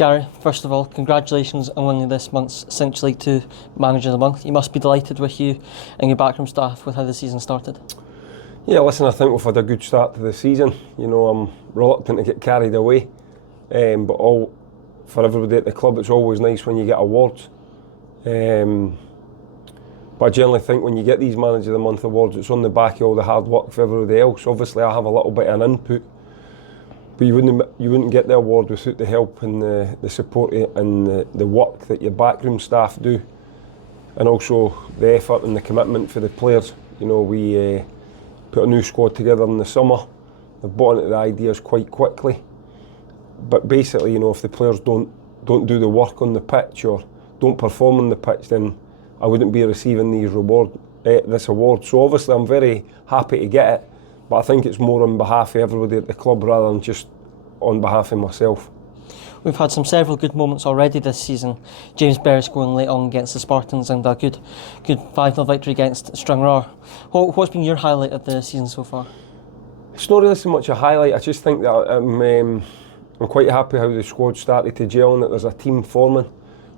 Gary, first of all, congratulations on winning this month's Cinch League 2 Manager of the Month. You must be delighted with you and your backroom staff with how the season started. Yeah, listen, I think we've had a good start to the season. You know, I'm reluctant to get carried away, but for everybody at the club, it's always nice when you get awards. But I generally think when you get these Manager of the Month awards, it's on the back of all the hard work for everybody else. Obviously, I have a little bit of an input, but you wouldn't get the award without the help and the support and the work that your backroom staff do, and also the effort and the commitment for the players. You know, we put a new squad together in the summer. They've bought into the ideas quite quickly. But basically, you know, if the players don't do the work on the pitch or don't perform on the pitch, then I wouldn't be receiving this award. So obviously I'm very happy to get it, but I think it's more on behalf of everybody at the club rather than just on behalf of myself. We've had several good moments already this season. James Berry scoring late on against the Spartans and a good 5-0 victory against Stranraer. What's been your highlight of the season so far? It's not really so much a highlight. I just think that I'm quite happy how the squad started to gel and that there's a team forming.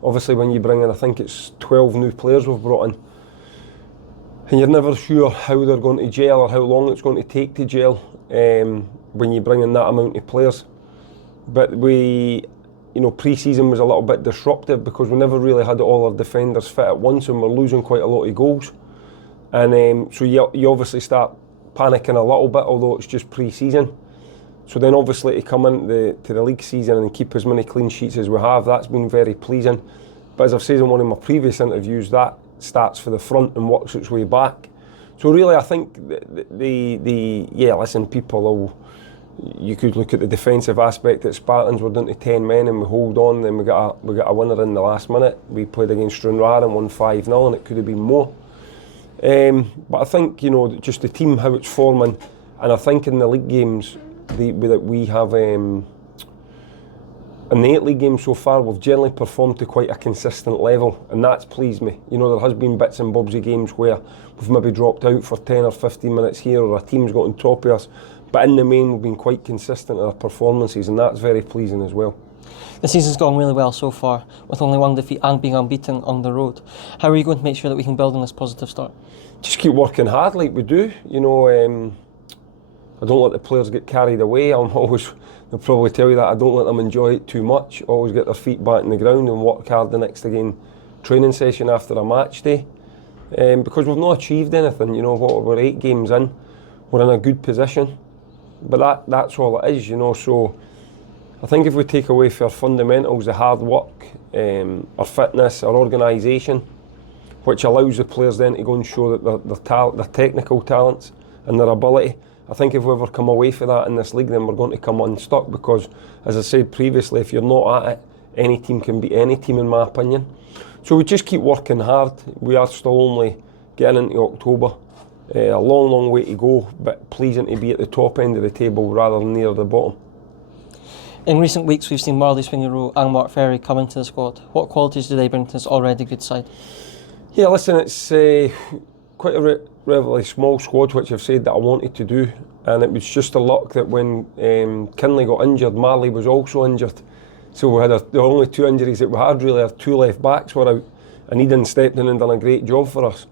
Obviously when you bring in, I think it's 12 new players we've brought in, and you're never sure how they're going to gel or how long it's going to take to gel when you bring in that amount of players. But pre-season was a little bit disruptive because we never really had all our defenders fit at once and we're losing quite a lot of goals. And so you obviously start panicking a little bit, although it's just pre-season. So then obviously to come into the league season and keep as many clean sheets as we have, that's been very pleasing. But as I've said in one of my previous interviews, that starts for the front and works its way back. So really I think you could look at the defensive aspect at Spartans. We're down to 10 men and we hold on, then we got a winner in the last minute. We played against Stranraer and won 5-0 and it could have been more. But I think, you know, just the team, how it's forming, and I think in the league games that we have, in the 8 league games so far, we've generally performed to quite a consistent level, and that's pleased me. You know, there has been bits and bobs of games where we've maybe dropped out for 10 or 15 minutes here, or a team's got on top of us, but in the main we've been quite consistent in our performances, and that's very pleasing as well. The season's gone really well so far, with only one defeat and being unbeaten on the road. How are you going to make sure that we can build on this positive start? Just keep working hard like we do. You know, I don't let the players get carried away. They'll probably tell you that. I don't let them enjoy it too much. Always get their feet back in the ground and work hard the next again training session after a match day. Because we've not achieved anything. You know, we're 8 games in. We're in a good position. But that's all it is, you know. So I think if we take away for our fundamentals, the hard work, our fitness, our organisation, which allows the players then to go and show that their technical talents and their ability, I think if we ever come away from that in this league, then we're going to come unstuck, because, as I said previously, if you're not at it, any team can beat any team, in my opinion. So we just keep working hard. We are still only getting into October. A long way to go, but pleasing to be at the top end of the table rather than near the bottom. In recent weeks, we've seen Marley Swingerow and Mark Ferry come into the squad. What qualities do they bring to this already good side? Yeah, listen, it's quite a relatively small squad, which I've said that I wanted to do, and it was just a luck that when Kinley got injured, Marley was also injured. So we had the only 2 injuries that we had really. Our 2 left backs were out, and Eden stepped in and done a great job for us.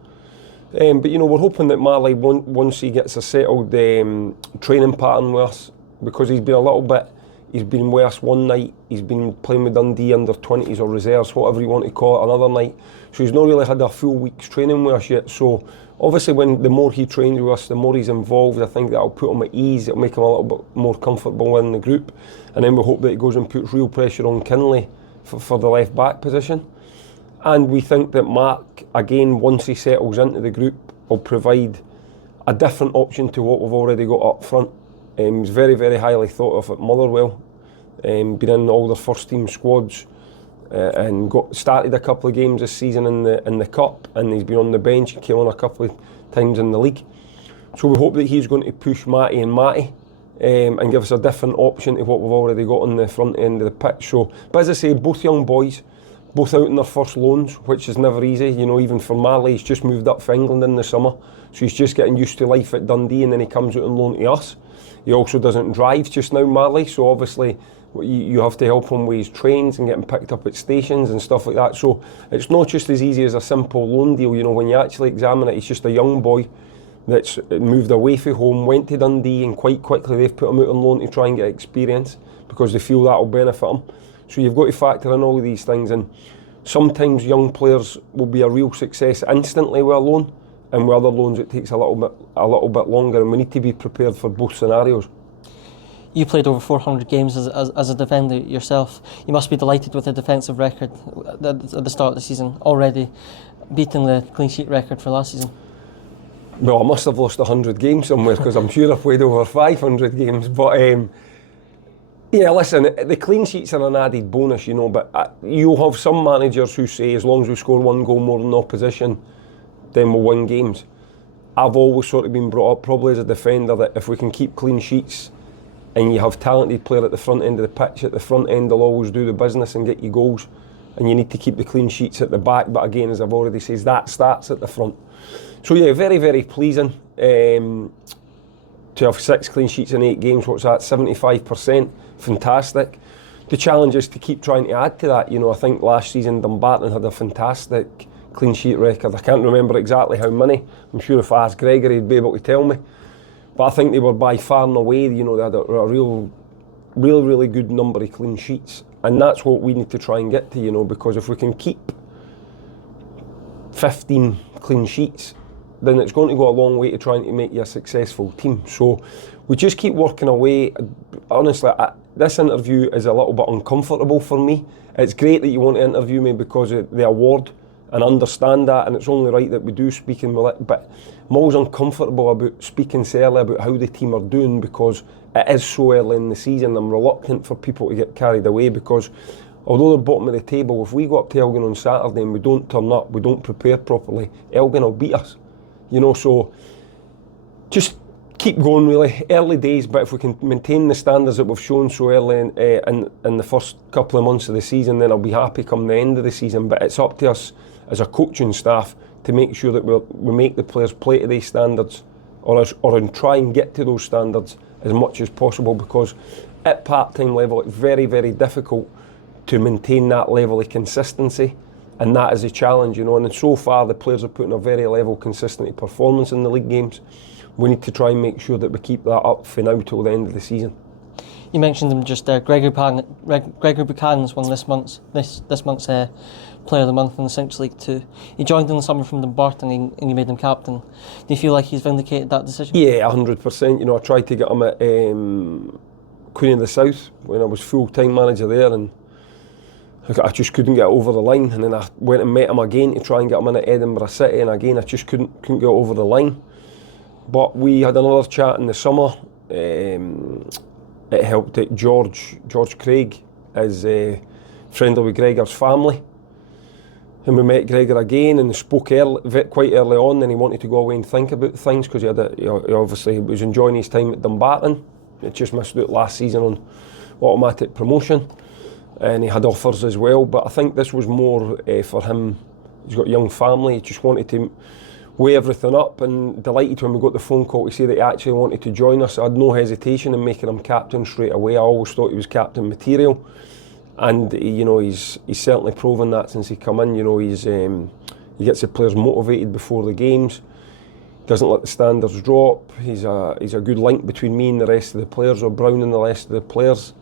But you know, we're hoping that Marley, once he gets a settled training pattern with us, because he's been with us one night, he's been playing with Dundee under 20s or reserves, whatever you want to call it, another night. So he's not really had a full week's training with us yet. So obviously the more he trains with us, the more he's involved. I think that'll put him at ease, it'll make him a little bit more comfortable in the group. And then we hope that he goes and puts real pressure on Kinley for the left back position. And we think that Mark, again, once he settles into the group, will provide a different option to what we've already got up front. He's very, very highly thought of at Motherwell. Been in all their first team squads and started a couple of games this season in the cup, and he's been on the bench and came on a couple of times in the league. So we hope that he's going to push Matty and give us a different option to what we've already got on the front end of the pitch. So, but as I say, both young boys, both out in their first loans, which is never easy. You know, even for Marley, he's just moved up for England in the summer, so he's just getting used to life at Dundee, and then he comes out on loan to us. He also doesn't drive just now, Marley, so obviously you have to help him with his trains and getting picked up at stations and stuff like that. So it's not just as easy as a simple loan deal. You know, when you actually examine it, he's just a young boy that's moved away from home, went to Dundee, and quite quickly they've put him out on loan to try and get experience because they feel that'll benefit him. So you've got to factor in all of these things, and sometimes young players will be a real success instantly with a loan, and with other loans it takes a little bit longer, and we need to be prepared for both scenarios. You played over 400 games as a defender yourself. You must be delighted with the defensive record at the start of the season, already beating the clean sheet record for last season. Well, I must have lost 100 games somewhere because I'm sure I played over 500 games. But yeah, listen, the clean sheets are an added bonus, you know, but you'll have some managers who say as long as we score one goal more than the opposition, then we'll win games. I've always sort of been brought up, probably as a defender, that if we can keep clean sheets and you have talented player at the front end of the pitch, at the front end they'll always do the business and get you goals, and you need to keep the clean sheets at the back. But again, as I've already said, that starts at the front. So yeah, very, very pleasing to have 6 clean sheets in 8 games. What's that, 75%? Fantastic. The challenge is to keep trying to add to that. You know, I think last season Dumbarton had a fantastic clean sheet record. I can't remember exactly how many. I'm sure if I asked Gregory he'd be able to tell me. But I think they were by far and away, you know, they had a really good number of clean sheets. And that's what we need to try and get to, you know, because if we can keep 15 clean sheets, then it's going to go a long way to trying to make you a successful team. So we just keep working away. Honestly, this interview is a little bit uncomfortable for me. It's great that you want to interview me because of the award, and understand that, and it's only right that we do speak in with it, but I'm always uncomfortable about speaking so early about how the team are doing because it is so early in the season. I'm reluctant for people to get carried away because although they're bottom of the table, if we go up to Elgin on Saturday and we don't turn up, we don't prepare properly, Elgin will beat us. You know, so just keep going really. Early days, but if we can maintain the standards that we've shown so early in the first couple of months of the season, then I'll be happy come the end of the season. But it's up to us as a coaching staff to make sure that we make the players play to these standards or try and get to those standards as much as possible, because at part-time level it's very, very difficult to maintain that level of consistency, and that is a challenge, you know. And so far the players are putting a very level, consistent performance in the league games. We need to try and make sure that we keep that up for now till the end of the season. You mentioned them just there. Gregory Buchanan's won this month's Player of the Month in the Cinch League too. He joined in the summer from Dumbarton and you made him captain. Do you feel like he's vindicated that decision? Yeah, 100%. You know, I tried to get him at Queen of the South when I was full-time manager there, and I just couldn't get over the line. And then I went and met him again to try and get him in at Edinburgh City, and again I just couldn't get over the line. But we had another chat in the summer. It helped that George Craig is friendly with Gregor's family, and we met Gregor again and spoke quite early on. Then he wanted to go away and think about things because he obviously was enjoying his time at Dumbarton. He just missed out last season on automatic promotion, and he had offers as well. But I think this was more for him. He's got a young family. He just wanted to weigh everything up, and delighted when we got the phone call to say that he actually wanted to join us. I had no hesitation in making him captain straight away. I always thought he was captain material, and you know, he's certainly proven that since he come in. You know, he gets the players motivated before the games, doesn't let the standards drop. He's a good link between me and the rest of the players, or Brown and the rest of the players.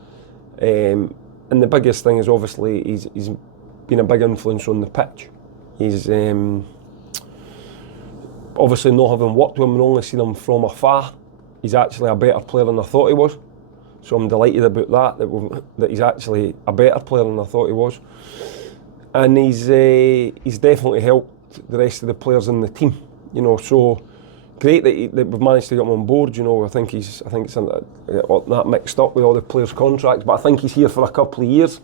And the biggest thing is obviously he's been a big influence on the pitch. He's obviously, not having worked with him and only seen him from afar, he's actually a better player than I thought he was. So I'm delighted about that he's actually a better player than I thought he was. And he's definitely helped the rest of the players in the team. You know, so great that we've managed to get him on board. You know, I think it's that mixed up with all the players' contracts, but I think he's here for a couple of years,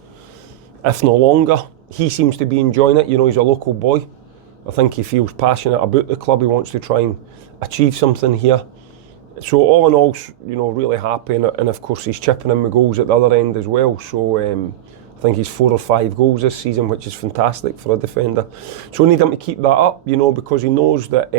if no longer. He seems to be enjoying it. You know, he's a local boy. I think he feels passionate about the club. He wants to try and achieve something here. So all in all, you know, really happy, and of course he's chipping in with goals at the other end as well. So I think he's 4 or 5 goals this season, which is fantastic for a defender. So we need him to keep that up, you know, because he knows that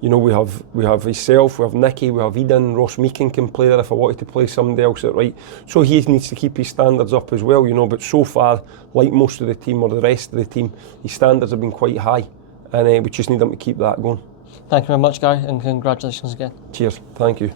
You know, we have himself, we have Nicky, we have Eden, Ross Meakin can play there if I wanted to play somebody else at right. So he needs to keep his standards up as well, you know, but so far, like most of the team or the rest of the team, his standards have been quite high, and we just need him to keep that going. Thank you very much, Gary, and congratulations again. Cheers, thank you.